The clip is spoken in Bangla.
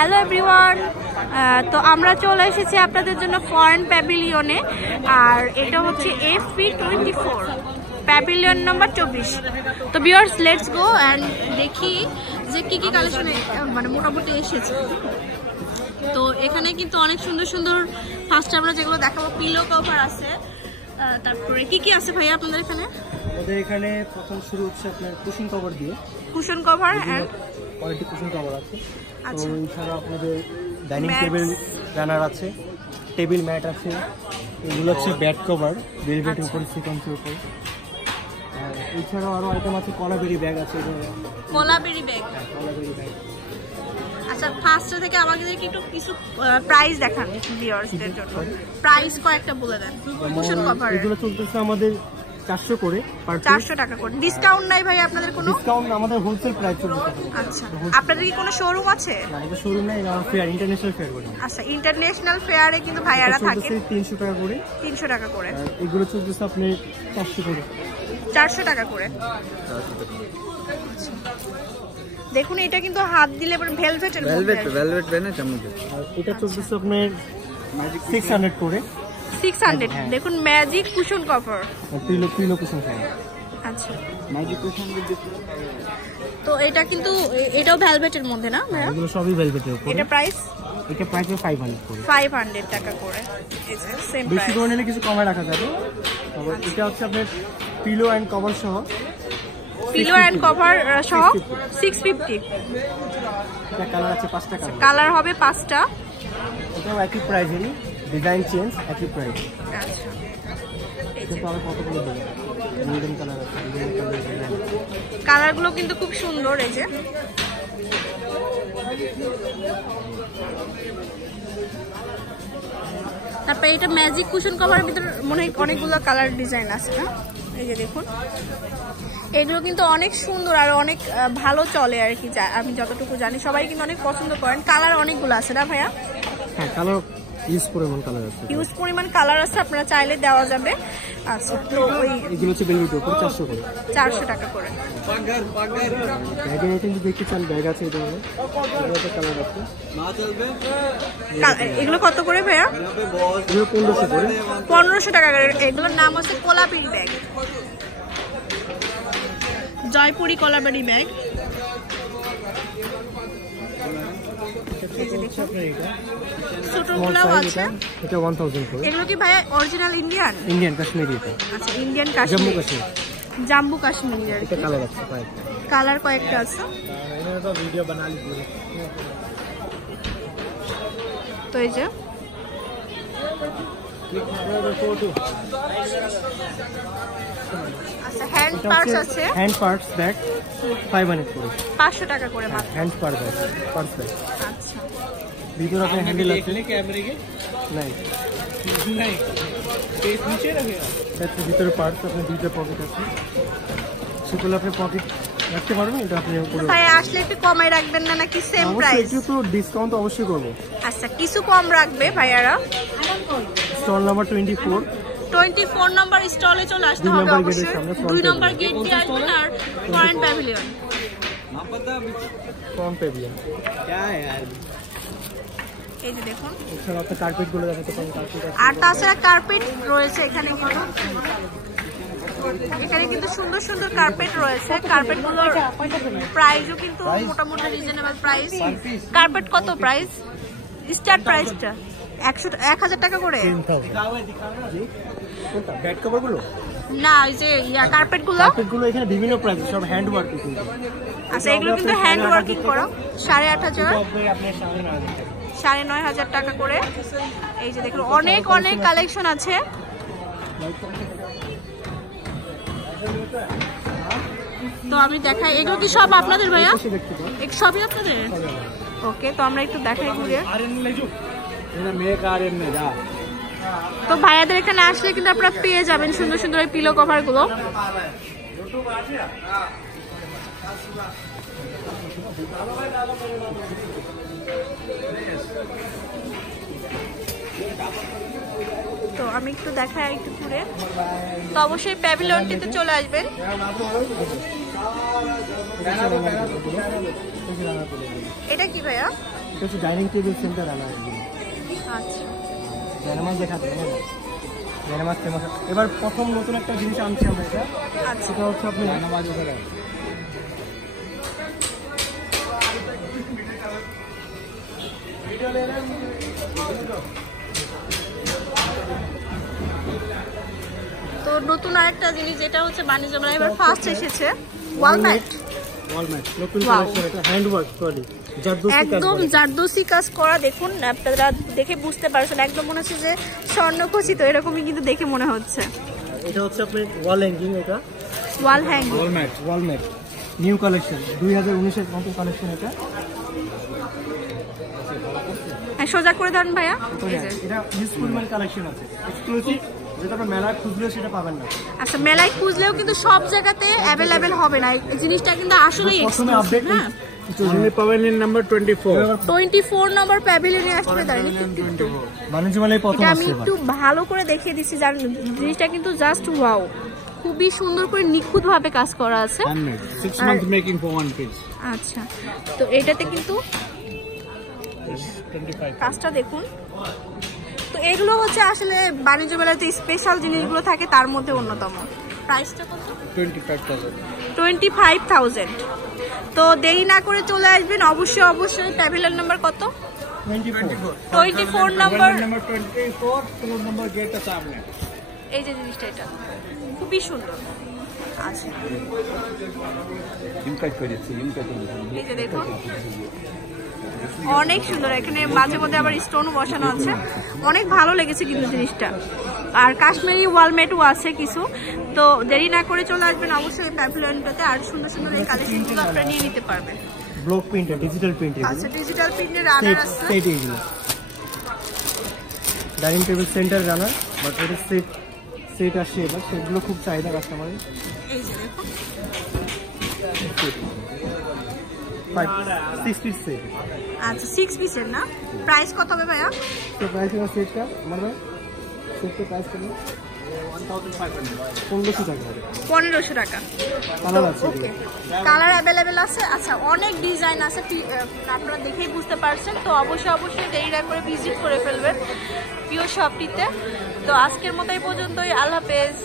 হ্যালো এভরিওয়ান, তো আমরা চলে এসেছি আপনাদের জন্য ফরেন প্যাভিলিয়নে। আর এটা হচ্ছে FP24 প্যাভিলিয়ন নম্বর 24। তো ভিউয়ার্স, লেটস গো অ্যান্ড দেখি যে কি কি কালেকশনে মানে মোটামুটি এসেছে। তো এখানে কিন্তু অনেক সুন্দর সুন্দর, ফার্স্টে আমরা যেগুলো দেখাবো পিলো কভার আছে, তারপরে কি কি আছে ভাইয়া আপনাদের এখানে? আমাদের এখানে প্রথম শুরু হচ্ছে আপনার কুশন কভার দিয়ে। Cushion cover and quality cushion cover আছে। আচ্ছা, তো এছাড়া আপনাদের ডাইনিং টেবিল রানার আছে, টেবিল ম্যাট আছে। এগুলো হচ্ছে ব্যাড কভার, ভেলভেটের উপর, সিকোয়েন্সের উপর। আর এছাড়াও আরও আইটেম আছে, কলাবেরি ব্যাগ আছে। Kolaveri bag, Kolaveri bag. আচ্ছা, ফার্স্ট থেকে আমাদের একটু কিছু প্রাইস দেখান ভিউয়ার্সদের জন্য। প্রাইস কয়েকটা বলে দেন। কুশন কভার এগুলো চলতেছে আমাদের 400 করে, 400 টাকা করে। ডিসকাউন্ট নাই ভাই আপনাদের কোনো? ডিসকাউন্ট আমাদের হোলসেল প্রাইস চলতেছে। আচ্ছা, আপনাদের কি কোনো শোরুম আছে? না, এটা শোরুম নাই, এটা ফেয়ার, ইন্টারন্যাশনাল ফেয়ার করে। আচ্ছা, ইন্টারন্যাশনাল ফেয়ারে কিন্তু ভাইয়ারা থাকে। 300 টাকা করে। 300 টাকা করে। এগুলো চলতেছে আপনি 400 করে। 400 টাকা করে। দেখুন, এটা কিন্তু হাত দিলে পরে ভেলভেটের মধ্যে, ভেলভেট বেনে চামড়া। আর এটা চলতেছে আপনার 600 করে। 600। দেখুন, magic cushion cover, pillow cushion cover. আচ্ছা, ম্যাজিক কুশন দিতে। তো এটা কিন্তু এটাও ভেলভেটের মধ্যে না ভাইয়া? এগুলো সবই ভেলভেটের উপর। এটা প্রাইস? এটা প্রাইস 500 করে। 500 টাকা করে। এই যে সেম বেশি প্রাইস। করে নিলে কিছু কমে রাখা যাবে। তবে এটা হচ্ছে আপনার পিলো এন্ড কভার সহ। পিলো এন্ড কভার সহ 650। এটা কালার আছে 5টা কালার। কালার হবে 5টা। এটাও একই প্রাইসেরই, ডিজাইন চেঞ্জ, একই প্রাইস। আচ্ছা, এই যে কিন্তু আরো কতগুলো দেবো। গোল্ডেন কালার আছে, গোল্ডেন কালার ডিজাইন। কালারগুলো কিন্তু খুব সুন্দর। এই যে তারপরে এটা ম্যাজিক কুশন কভারের ভিতরে মনে হয় অনেকগুলো কালার ডিজাইন আছে না? এই যে দেখুন, এগুলো কিন্তু অনেক সুন্দর আর অনেক ভালো চলে আর কি। আমি যতটুকু জানি সবাই কিন্তু অনেক পছন্দ করেন। কালার অনেকগুলো আছে না ভাইয়া? হ্যাঁ, কালার ইউজ পরিমাণ কালার আছে, হিউজ পরিমাণ কালার আছে, আপনারা চাইলে দেওয়া যাবে। আচ্ছা, তো ওই এগুলো হচ্ছে ভেলভেটের উপর 400 করে। 400 টাকা করে। ব্যাগের আইটেম যদি দেখতে চান, ব্যাগ আছে এই ধরনের, এগুলোতে কালার আছে। এগুলো কত করে ভাইয়া? এগুলো 1500 করে। 1500 টাকা করে। এগুলোর নাম হচ্ছে কলাবেরি ব্যাগ, জয়পুরি কলাবেরি ব্যাগ। ছোটগুলোও আছে। এটা 1000 করে। এগুলো কি ভাইয়া অরিজিনাল ইন্ডিয়ান? ইন্ডিয়ান কাশ্মীরি এটা। আচ্ছা, ইন্ডিয়ান জম্মু কাশ্মীরি, কাশ্মীর। জাম্বু কাশ্মীরি আর এটা কি। কালার আছে কয়েকটা। কালার কয়েকটা আছে। এটা তো ভিডিও বানালি পুরো। তো এই যে আচ্ছা, হ্যান্ড পার্স আছে। হ্যান্ড পার্টস ব্যাগ 500 করে। 500 টাকা করে মাত্র। Hand part bag, parts bag. আচ্ছা, ভিতরে আপনার হ্যান্ডেল আছে। নাই, এটা ভিতরে পার্টস, আপনার দুইটা পকেট আছে, সেগুলো আপনি পকেট রাখতে পারবেন। এটা আপনি উপরে ভাই আসলে একটু কমাই রাখবেন না নাকি সেম অবশ্যই প্রাইস? একটু তো ডিসকাউন্ট অবশ্যই করবো। আচ্ছা, কিছু কম রাখবে ভাইয়ারা। স্টল নাম্বার 24, 24 নম্বর স্টলে চলে আসতে দুই হবে নম্বর অবশ্যই। গেটের সামনে, front 2 pavilion। নম্বর গেট দিয়ে আসবেন আর ফরেন প্যাভিলিয়ন। Front Pavilion. এই যে দেখুন, এছাড়া আপনার কার্পেটগুলো দেখাতে পারেন, কার্পেট আছে। আর তাছাড়া কার্পেট রয়েছে এখানে কিন্তু। এখানে কিন্তু সুন্দর সুন্দর কার্পেট রয়েছে। কার্পেটগুলোর প্রাইসও কিন্তু মোটামুটি রিজনেবল প্রাইস। কার্পেট কত প্রাইস? স্টার্ট প্রাইসটা 1000 টাকা করে। ব্যাড কভারগুলো, না, ওই যে কার্পেটগুলো। কার্পেটগুলো এখানে বিভিন্ন প্রাইস, সব হ্যান্ড ওয়ার্ক কিন্তু। আচ্ছা, এগুলো কিন্তু হ্যান্ড ওয়ার্কিং করা। 8500, আপনার 9500 টাকা করে। এই যে দেখুন, অনেক অনেক কালেকশন আছে। তো আমি দেখাই, এগুলো কি সব আপনাদের ভাইয়া? সবই আপনাদের? ওকে, তো আমরা একটু দেখাই ঘুরে। তো ভাইয়াদের এখানে আসলে কিন্তু আপনারা পেয়ে যাবেন সুন্দর সুন্দর এই পিলো কভার গুলো। তো আমি একটু দেখাই একটু ঘুরে। তো অবশ্যই প্যাভিলিয়নটিতে চলে আসবেন। এটা কি ভাইয়া? এটা হচ্ছে ডাইনিং টেবিল সেন্টার রানার। আচ্ছা জায়নামাজ দেখাতে হবে, জায়নামাজ ফেমাস। এবার প্রথম নতুন একটা জিনিস আনছি আমরা, এটা আচ্ছা সেটা হচ্ছে আপনি জায়নামাজ ওখানে তো নতুন আরেকটা জিনিস যেটা হচ্ছে বাণিজ্য মেলায় এবার ফার্স্ট এসেছে ওয়ালম্যাট। ওয়ালম্যাট নতুন Wow. কালেকশন, এটা হ্যান্ডওয়ার্ক সরি, একদম জারদোসি কাজ করা। দেখুন আপনারা দেখে বুঝতে পারছেন, একদম মনে হচ্ছে যে স্বর্ণখচিত এরকমই কিন্তু দেখে মনে হচ্ছে। এটা হচ্ছে আপনি ওয়াল হ্যাঙ্গিং, এটা wall hang. Wall mat new collection 2019-এর নতুন কালেকশন। এটা হ্যাঁ সোজা করে দেন ভাইয়া। এই যে। এটা ইউজফুল মাল কালেকশন আছে, এক্সক্লুসিভ, যেটা আপনি মেলায় খুঁজলেও সেটা পাবেন না। আচ্ছা মেলায় খুঁজলেও কিন্তু সব জায়গাতে অ্যাভেলেবেল হবে না, এই জিনিসটা কিন্তু আসলেই প্রথমে আপডেট হ্যাঁ। অনলি পাবেন ইন নাম্বার 24 24 নম্বর প্যাভিলিয়নে আসতে দাঁড়িয়ে কিন্তু বাণিজ্য মেলায় প্রথম এটা আমি আসছে একটু ভালো করে দেখিয়ে দিচ্ছি, জানেন জিনিসটা কিন্তু জাস্ট ওয়াও, খুবই সুন্দর করে নিখুঁত ভাবে কাজ করা আছে। 6 months making for one piece. আচ্ছা তো এটাতে কিন্তু 25 কাজটা দেখুন। তো এগুলো হচ্ছে আসলে বাণিজ্য মেলাতে স্পেশাল জিনিসগুলো থাকে, তার মধ্যে অন্যতম। প্রাইসটা কত? 25,000। 25,000। তো দেরি না করে চলে আসবেন অবশ্যই অবশ্যই। প্যাভিলিয়ন নাম্বার কত? 24 নাম্বার। नंबर 24 2 नंबर गेट के सामने। এই যে জিনিসটা এটা খুবই সুন্দর। আচ্ছা এই যে দেখুন অনেক সুন্দর, এখানে মাঝে মধ্যে আবার স্টোনও বসানো আছে, অনেক ভালো লেগেছে কিন্তু জিনিসটা। আর কাশ্মীরি ওয়ালমেটও আছে কিছু। তো দেরি না করে চলে আসবেন অবশ্যই এই প্যাভিলিয়নটাতে, আর সুন্দর সুন্দর এই কালেকশনগুলো আপনারা নিয়ে নিতে পারবেন। ব্লক প্রিন্টার, ডিজিটাল প্রিন্টার, আচ্ছা ডিজিটাল প্রিন্টের রানার আছে। সেট এগুলো dining table centre runner, but এটা সেট আসছে এবার, সেটগুলো খুব চাহিদা কাস্টমারের। এই যে দেখুন 6 পিস সেট। আচ্ছা 6 পিসের না? প্রাইস কত হবে ভাইয়া? তো প্রাইস এর সেটটা আমার ভাই সেটটা প্রাইস কত? 1500 টাকা। 1500 টাকা। কালার আছে ওকে কালার অ্যাভেলেবেল আছে। আচ্ছা অনেক ডিজাইন আছে, আপনারা দেখেই বুঝতে পারছেন। তো অবশ্যই অবশ্যই দেরি না করে ভিজিট করে ফেলবেন প্রিয় শপটিতে। তো আজকের মতো এই পর্যন্তই, আল্লাহ হাফেজ।